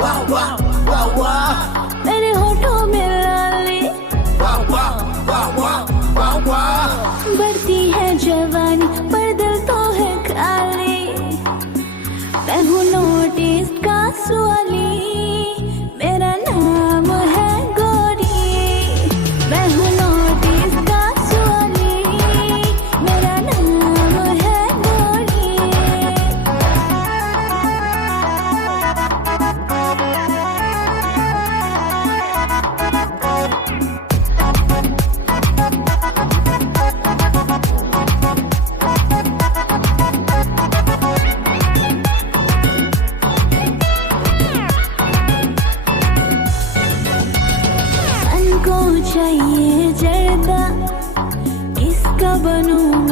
वाह वाह वाह वाह, मेरे होठों में लाली, वाह वाह वाह वाह वाह वाह, बढ़ती है जवानी पर दिल तो है खाली। मैं हूँ नोटिस का स्वाली, मेरा नाम है गोरी। मैं हूँ नोटिस का स्वाली, मेरा नाम है गोरी। मन को चाहिए जर्दा, इसका बनूं